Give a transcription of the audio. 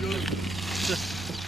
Just